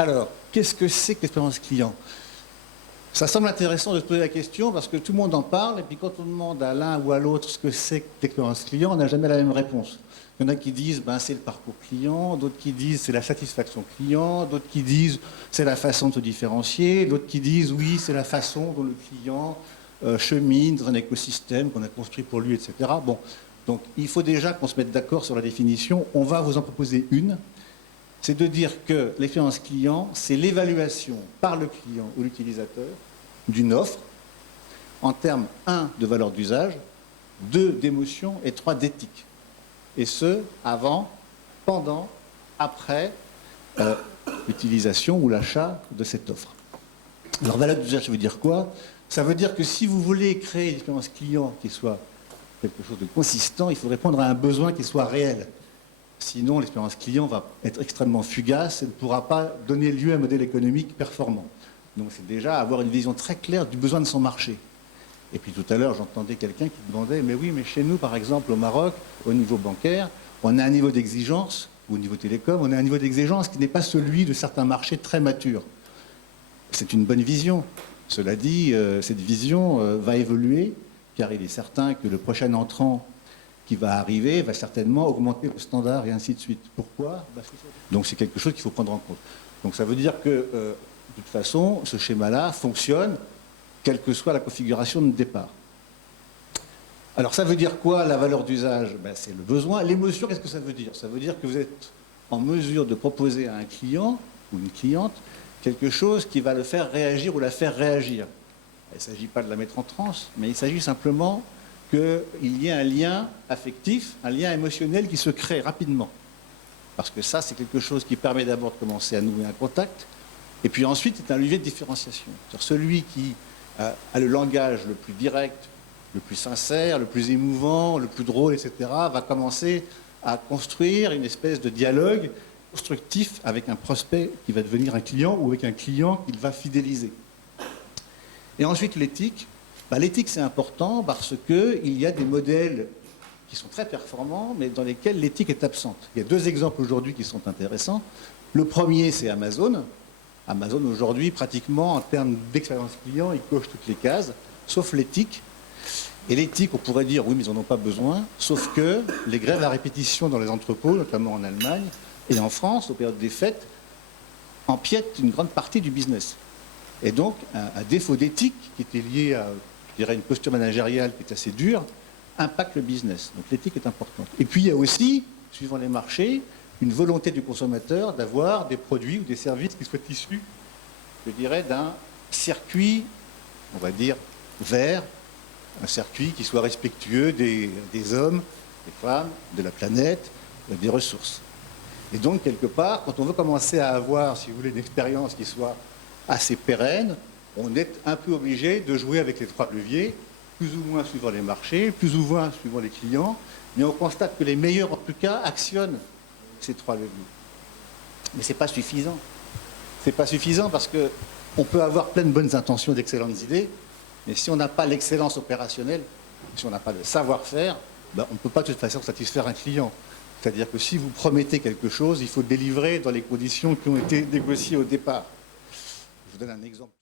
Alors, qu'est-ce que c'est que l'expérience client? Ça semble intéressant de se poser la question parce que tout le monde en parle et puis quand on demande à l'un ou à l'autre ce que c'est que l'expérience client, on n'a jamais la même réponse. Il y en a qui disent ben, c'est le parcours client, d'autres qui disent c'est la satisfaction client, d'autres qui disent c'est la façon de se différencier, d'autres qui disent oui c'est la façon dont le client chemine dans un écosystème qu'on a construit pour lui, etc. Bon, donc il faut déjà qu'on se mette d'accord sur la définition. On va vous en proposer une. C'est de dire que l'expérience client, c'est l'évaluation par le client ou l'utilisateur d'une offre en termes 1 de valeur d'usage, 2 d'émotion et 3 d'éthique. Et ce, avant, pendant, après l'utilisation ou l'achat de cette offre. Alors, valeur d'usage, ça veut dire quoi? Ça veut dire que si vous voulez créer une expérience client qui soit quelque chose de consistant, il faut répondre à un besoin qui soit réel. Sinon, l'expérience client va être extrêmement fugace et ne pourra pas donner lieu à un modèle économique performant. Donc c'est déjà avoir une vision très claire du besoin de son marché. Et puis tout à l'heure, j'entendais quelqu'un qui demandait, mais oui, mais chez nous, par exemple, au Maroc, au niveau bancaire, on a un niveau d'exigence, ou au niveau télécom, on a un niveau d'exigence qui n'est pas celui de certains marchés très matures. C'est une bonne vision. Cela dit, cette vision va évoluer, car il est certain que le prochain entrant qui va arriver va certainement augmenter le standard et ainsi de suite. Pourquoi? Donc c'est quelque chose qu'il faut prendre en compte. Donc ça veut dire que, de toute façon, ce schéma-là fonctionne, quelle que soit la configuration de départ. Alors ça veut dire quoi, la valeur d'usage? Ben, c'est le besoin. L'émotion, qu'est-ce que ça veut dire? Ça veut dire que vous êtes en mesure de proposer à un client ou une cliente quelque chose qui va le faire réagir ou la faire réagir. Il ne s'agit pas de la mettre en transe, mais il s'agit simplement qu'il y ait un lien affectif, un lien émotionnel qui se crée rapidement. Parce que ça, c'est quelque chose qui permet d'abord de commencer à nouer un contact, et puis ensuite, c'est un levier de différenciation. Celui qui a le langage le plus direct, le plus sincère, le plus émouvant, le plus drôle, etc., va commencer à construire une espèce de dialogue constructif avec un prospect qui va devenir un client ou avec un client qu'il va fidéliser. Et ensuite, l'éthique. L'éthique, c'est important parce qu'il y a des modèles qui sont très performants, mais dans lesquels l'éthique est absente. Il y a 2 exemples aujourd'hui qui sont intéressants. Le premier, c'est Amazon. Amazon, aujourd'hui, pratiquement, en termes d'expérience client, il coche toutes les cases, sauf l'éthique. Et l'éthique, on pourrait dire, oui, mais ils n'en ont pas besoin, sauf que les grèves à répétition dans les entrepôts, notamment en Allemagne et en France, aux périodes des fêtes, empiètent une grande partie du business. Et donc, un défaut d'éthique qui était lié à, je dirais, une posture managériale qui est assez dure, impacte le business. Donc l'éthique est importante. Et puis il y a aussi, suivant les marchés, une volonté du consommateur d'avoir des produits ou des services qui soient issus, je dirais, d'un circuit, on va dire, vert, un circuit qui soit respectueux des hommes, des femmes, de la planète, des ressources. Et donc, quelque part, quand on veut commencer à avoir, si vous voulez, une expérience qui soit assez pérenne, on est un peu obligé de jouer avec les 3 leviers, plus ou moins suivant les marchés, plus ou moins suivant les clients, mais on constate que les meilleurs, en tout cas, actionnent ces 3 leviers. Mais ce n'est pas suffisant. Ce n'est pas suffisant parce qu'on peut avoir plein de bonnes intentions, d'excellentes idées, mais si on n'a pas l'excellence opérationnelle, si on n'a pas le savoir-faire, on ne peut pas de toute façon satisfaire un client. C'est-à-dire que si vous promettez quelque chose, il faut délivrer dans les conditions qui ont été négociées au départ. Je vous donne un exemple.